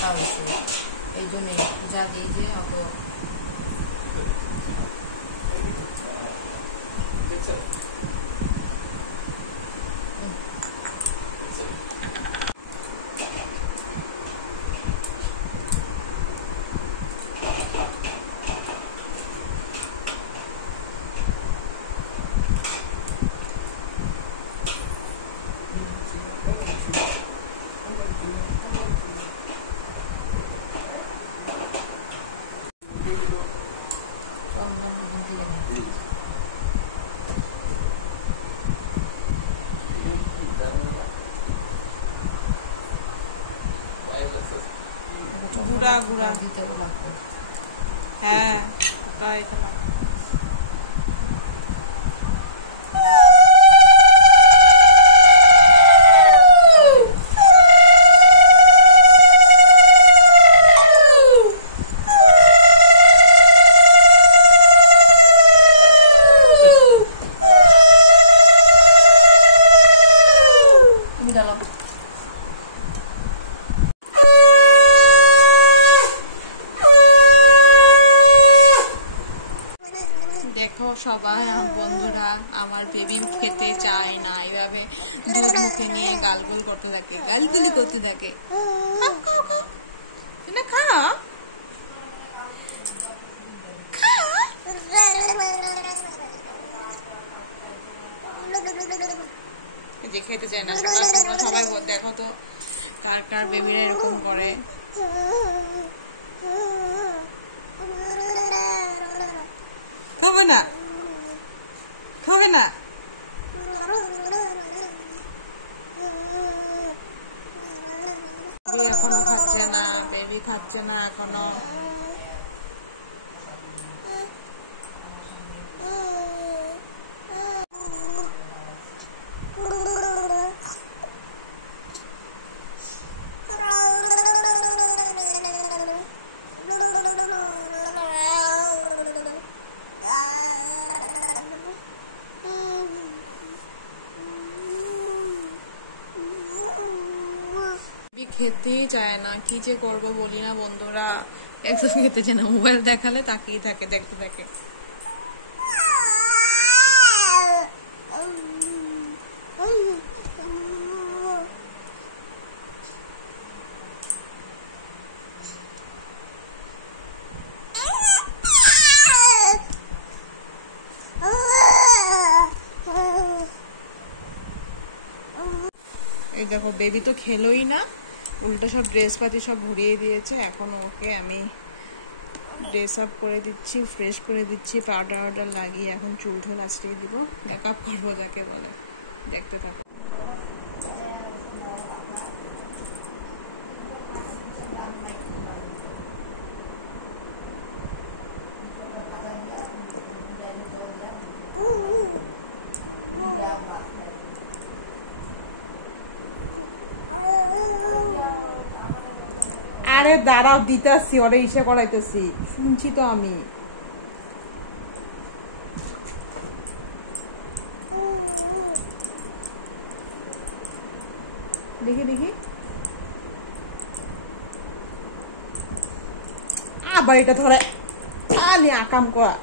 কাটা হয়েছে, এই জন্যই যা এই যে অত গুড়া গুড়া দিতে লাগবে। হ্যাঁ তুমি ডালো। দেখো সবাই বন্ধুরা, আমার বেবি খেতে চায় না, এইভাবে দুধ মুখে নিয়ে গালগুল করতে থাকে, গালগুলি করতে থাকে। না খা যে খেতে চায় না। সবাই দেখো তো কার কার বেবিরা এরকম করে। খাবে না, খাবে না। এখনো খাচ্ছে না, বেবি খাচ্ছে না এখনো। খেতেই চায় না, কি যে করবো বলি না বন্ধুরা, একদম খেতে চায় না। মোবাইল দেখালে তাকিয়ে থাকে, দেখতে থাকে। এই দেখো বেবি তো খেলোই না, উল্টো সব ড্রেস পাতি সব ঘুরিয়ে দিয়েছে। এখন ওকে আমি ড্রেস আপ করে দিচ্ছি, ফ্রেশ করে দিচ্ছি, পাউডার লাগিয়ে এখন চুল ঠুল আঁচড়িয়ে দিব, মেকআপ করবো যাকে বলে। দেখতে থাকো। আরে দাঁড়াও, দিতেছি, ওরে ইসে করাইতেছি, শুনছি তো আমি। দেখি দেখি, আবার এটা ধরে আনি আকাম করা।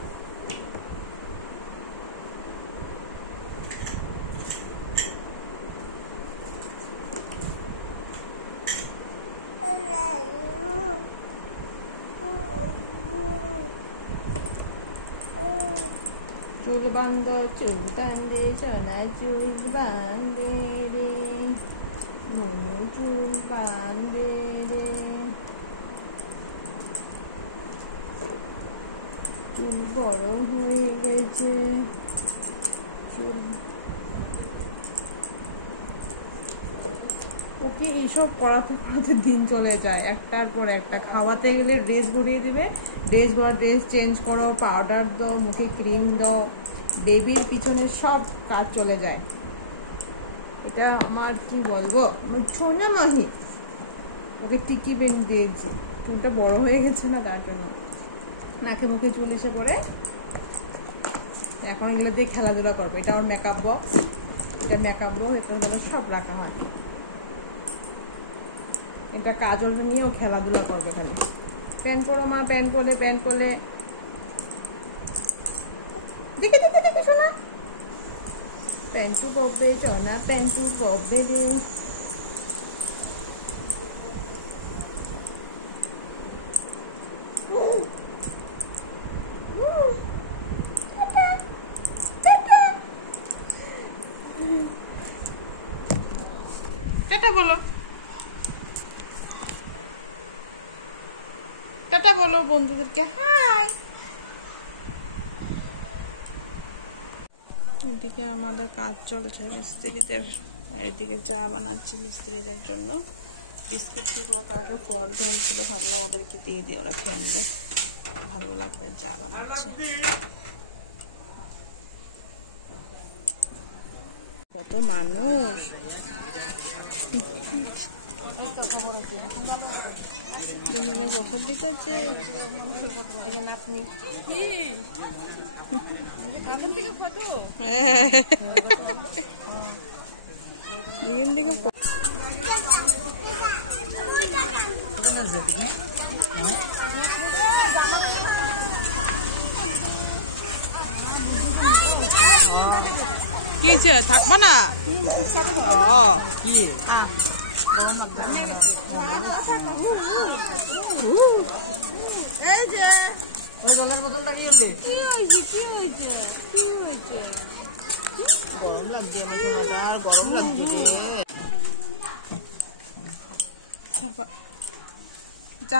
চুল বান্ধ, চুল টান্দে, চনা চুল বান্ধে রে, চুল বান্ধে রে, চুল বড় হয়ে গেছে, চুল। ওকে এইসব করাতে করাতে দিন চলে যায়, একটার পর একটা। খাওয়াতে গেলে ড্রেস ঘুরিয়ে দিবে, ড্রেস চেঞ্জ করো, পাউডার দাও, মুখে ক্রিম দাও, বেবির পিছনে সব কাজ চলে যায়। এটা আমার কি বলবো, আমার ছোনা মাহি। ওকে টিকি বেন দিয়েছি, চুলটা বড় হয়ে গেছে না, তার জন্য নাকে মুখে চুল এসে পড়ে। এখন এগুলো দিয়ে খেলাধুলা করবো। এটা আমার মেকআপ বক্স, এটা মেকআপ বক্স, এটা সব রাখা হয়। এটা কাজলটা নিয়েও খেলাধুলা করবে খালি। প্যান্ট পরো মা, প্যান্ট পরলে, প্যান্ট পরলে। দেখে দেখে দেখে শোনা, প্যান্টু পরবে সোনা, প্যান্টু পরবে রে। টাটা বলো, টাটা বলো বন্ধুদেরকে, হাই। এদিকে আমাদের কাজ চলছে মিস্ত্রিদের, এদিকে চা বানাচ্ছি মিস্ত্রিদের জন্য। বিস্কুট থেকে কাউকে ফল দিয়েছিল, ভাবলাম ওদেরকে দিয়ে দিয়ে ওরা খেয়ে নেবে, ভালো লাগবে চা বানাচ্ছি। কত মানুষ, গোসল দিতেছে আপনি ফটো কি থাকবো না কি এই যে ওই জলের বোতলটা কি হলে কি হয়েছে কি হয়েছে কি হয়েছে? গরম লাগছে আমার সোনাটা, আর গরম লাগছে রে। যা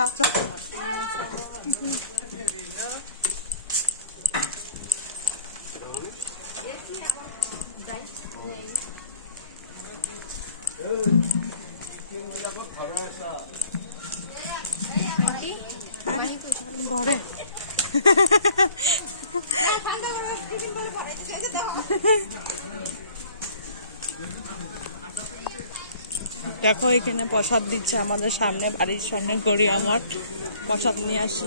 দেখো এখানে প্রসাদ দিচ্ছে আমাদের সামনে, বাড়ির সামনে গড়িয়া মাঠ। প্রসাদ নিয়ে আসি।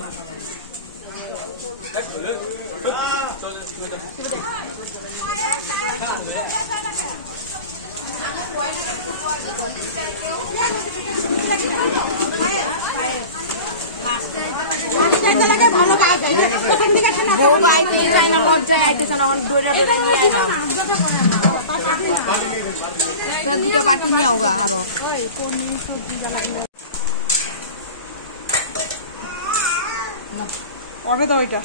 পরে দাও এটা।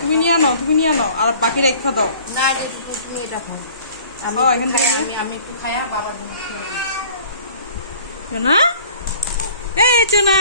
তুমি নিয়ে নাও, তুমি নিয়ে নাও, আর বাকি রেখা দাও। না তুমি এটা খাও, আমি একটু খাইয়া বাবার এই চোনা